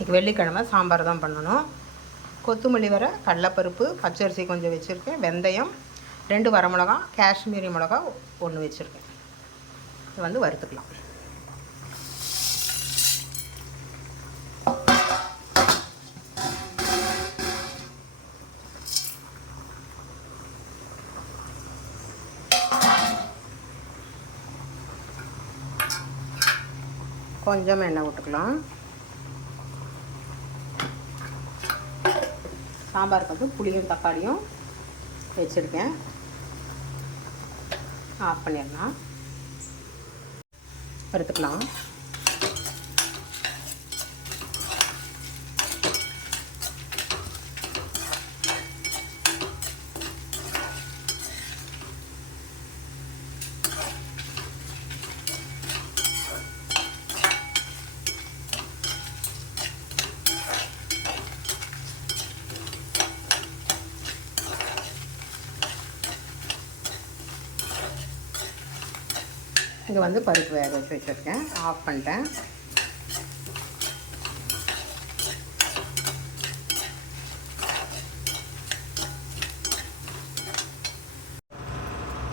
இன்றைக்கி வெள்ளிக்கிழமை சாம்பார் தான் பண்ணணும். கொத்தமல்லி வர, கடலைப்பருப்பு, பச்சரிசி கொஞ்சம் வச்சுருக்கேன், வெந்தயம் 2 வரமிளகா, காஷ்மீரி மிளகா 1 வச்சுருக்கேன். இது வந்து வறுத்துக்கலாம். கொஞ்சம் எண்ணெய் விட்டுக்கலாம். சாம்பாருக்கு வந்து புளியும் தக்காளியும் வச்சுருக்கேன். ஆஃப் பண்ணிடலாம். வறுத்துக்கலாம். இங்கே வந்து பருப்பு வேக வச்சு வச்சுருக்கேன். ஆஃப் பண்ணிட்டேன்.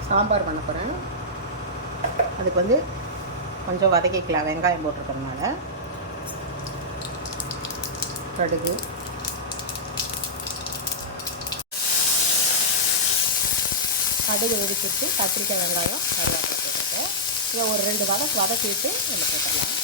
சாம்பார் பண்ண போகிறேன். அதுக்கு வந்து கொஞ்சம் வதக்கிக்கலாம். வெங்காயம் போட்டிருக்கறதுனால கடுகு, வெடிச்சிட்டு கத்திரிக்காய், வெங்காயம், கருவேப்பிலை போட்டுருக்கேன். இதை ஒரு 2 வதக்கிட்டு நம்ம போட்டுடலாம்.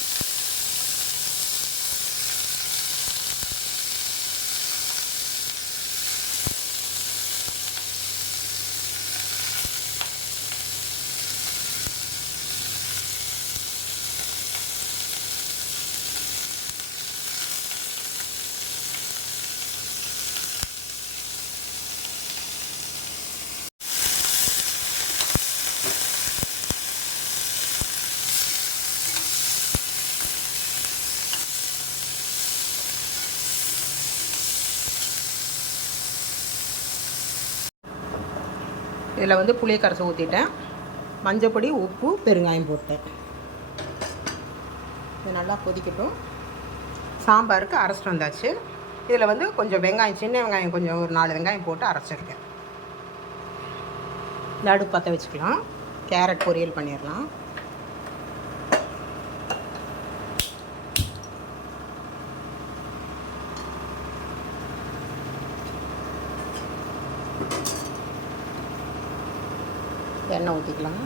இதில் வந்து புளியை கரைச்சி ஊற்றிட்டேன். மஞ்சப்பொடி, உப்பு, பெருங்காயம் போட்டேன். இது நல்லா கொதிக்கட்டும். சாம்பாருக்கு அரைச்சிட்டு வந்தாச்சு. இதில் வந்து கொஞ்சம் வெங்காயம், சின்ன வெங்காயம் கொஞ்சம் ஒரு 4 வெங்காயம் போட்டு அரைச்சிருக்கேன். நடு பற்ற வச்சுக்கலாம். கேரட் பொரியல் பண்ணிடலாம். எண்ணெய் ஊற்றிக்கலாம்.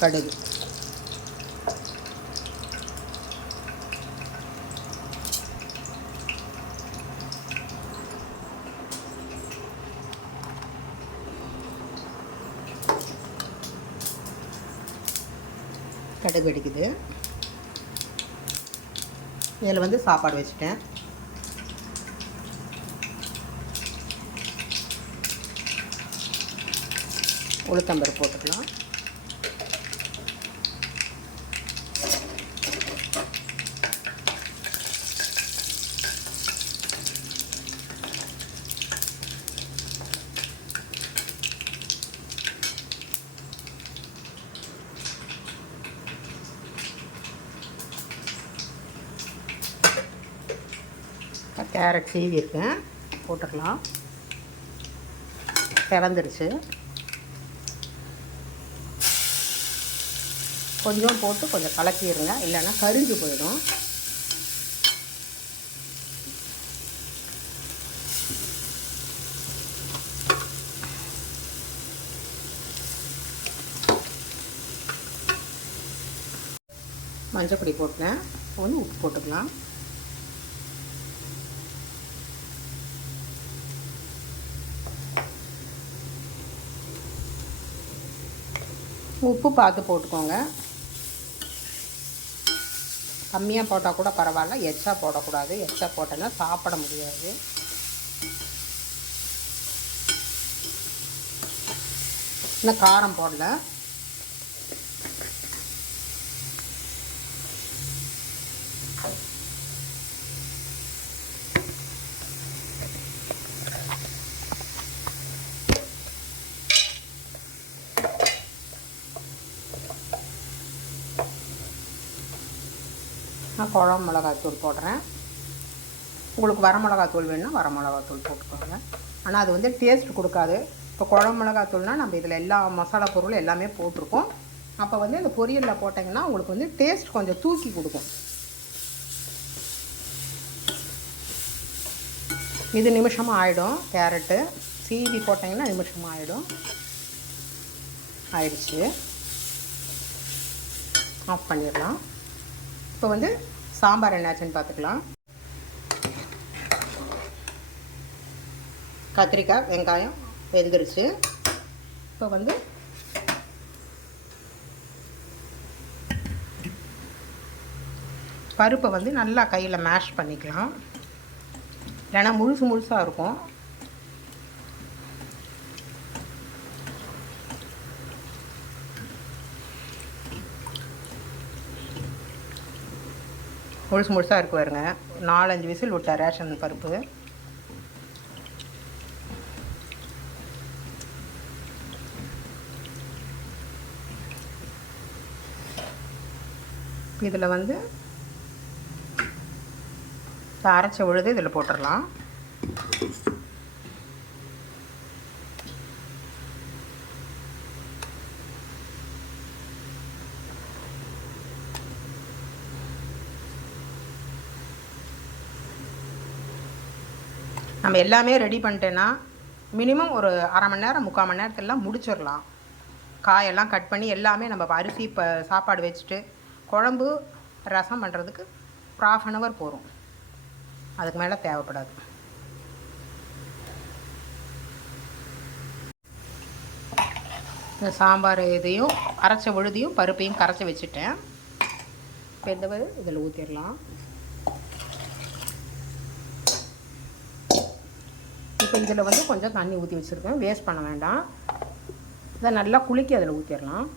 கடுகு, கடுகு வெடிக்குது. இதில் வந்து சாப்பாடு வச்சுட்டேன். உளுத்தம்பருப்பு போட்டுக்கலாம். கேரட் சீவி இருக்கேன், போட்டுக்கலாம். செவந்துருச்சு. கொஞ்சம் போட்டு கொஞ்சம் கலக்கிடுங்க, இல்லைன்னா கரிஞ்சு போயிடும். மஞ்சப்பொடி போட்டேன். வந்து உப்பு போட்டுக்கலாம். உப்பு பார்த்து போட்டுக்கோங்க. கம்மியாக போட்டால் கூட பரவாயில்ல, எச்சா போடக்கூடாது. எச்சா போட்டோன்னா சாப்பிட முடியாது. இன்னும் காரம் போடல. நான் குழம்பு மிளகாத்தூள் போடுறேன். உங்களுக்கு வரமிளகாத்தூள் வேணுன்னா வரமிளகாத்தூள் போட்டுக்கோங்க. ஆனால் அது வந்து டேஸ்ட் கொடுக்காது. இப்போ குழம்பு மிளகாத்தூள்னால் நம்ம இதில் எல்லா மசாலா பொருளும் எல்லாமே போட்டிருக்கோம். அப்போ வந்து இந்த பொரியலில் போட்டிங்கன்னா உங்களுக்கு வந்து டேஸ்ட் கொஞ்சம் தூக்கி கொடுக்கும். இது நிமிஷமாக ஆகிடும். கேரட்டு சீவி போட்டிங்கன்னா நிமிஷமாக ஆகிடும். ஆயிடுச்சு. ஆஃப் பண்ணிடலாம். இப்போ வந்து சாம்பார் என்னாச்சுன்னு பார்த்துக்கலாம். கத்திரிக்காய் வெங்காயம் வெந்துருச்சு. இப்போ வந்து பருப்பை வந்து நல்லா கையில் மேஷ் பண்ணிக்கலாம். இல்லைன்னா முழுசாக இருக்கும். முழுசாக இருக்கு பாருங்க. 4-5 விசில் விட்ட ரேஷன் பருப்பு. இதில் வந்து அரைச்ச விழுது இதில் போட்டுடலாம். நம்ம எல்லாமே ரெடி பண்ணிட்டேன்னா மினிமம் ஒரு அரை மணி நேரம் 3/4 மணி நேரத்திலலாம் முடிச்சிடலாம். காயெல்லாம் கட் பண்ணி எல்லாமே நம்ம அரிசி சாப்பாடு வச்சுட்டு குழம்பு ரசம் பண்ணுறதுக்கு ஒரு 1/2 hour போகும். அதுக்கு மேலே தேவைப்படாது. இந்த சாம்பார் இதையும் அரைச்ச விழுதியும் பருப்பையும் கரைச்சி வச்சுட்டேன். இப்போ இந்த இதில் ஊற்றிடலாம். இப்போ இதில் வந்து கொஞ்சம் தண்ணி ஊற்றி வச்சுருக்கேன். வேஸ்ட் பண்ண வேண்டாம். இதை நல்லா குலுக்கி அதில் ஊற்றிடலாம்.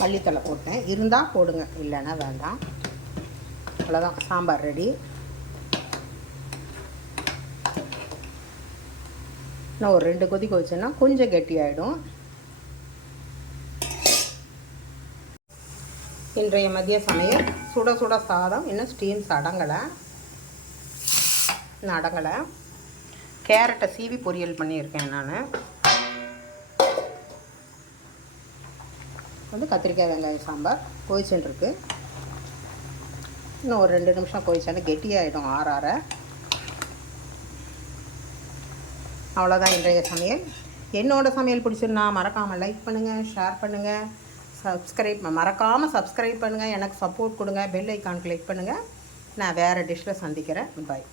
மல்லித்தலை போட்டேன். இருந்தால் போடுங்க, இல்லைன்னா வேண்டாம். அவ்வளோதான், சாம்பார் ரெடி. நான் ஒரு 2 கொதி வச்சேன்னா கொஞ்சம் கெட்டியாயிடும். இன்றைய மதிய சமையல் சுட சுட சாதம். இன்னும் ஸ்டீம்ஸ் அடங்கலை. கேரட்டை சீவி பொரியல் பண்ணியிருக்கேன். நான் வந்து கத்திரிக்காய் வெங்காய சாம்பார் கொதிச்சுருக்கு. இன்னும் ஒரு 2 நிமிஷம் கொதிச்சாலும் கெட்டியாகிடும். ஆற அவ்வளோதான் இன்றைய சமையல். என்னோடய சமையல் பிடிச்சிருந்தா மறக்காமல் லைக் பண்ணுங்கள், ஷேர் பண்ணுங்கள், மறக்காமல் சப்ஸ்கிரைப் பண்ணுங்கள். எனக்கு சப்போர்ட் கொடுங்க. பெல் ஐக்கான் கிளிக் பண்ணுங்கள். நான் வேறு டிஷ்ஷில் சந்திக்கிறேன். பாய்.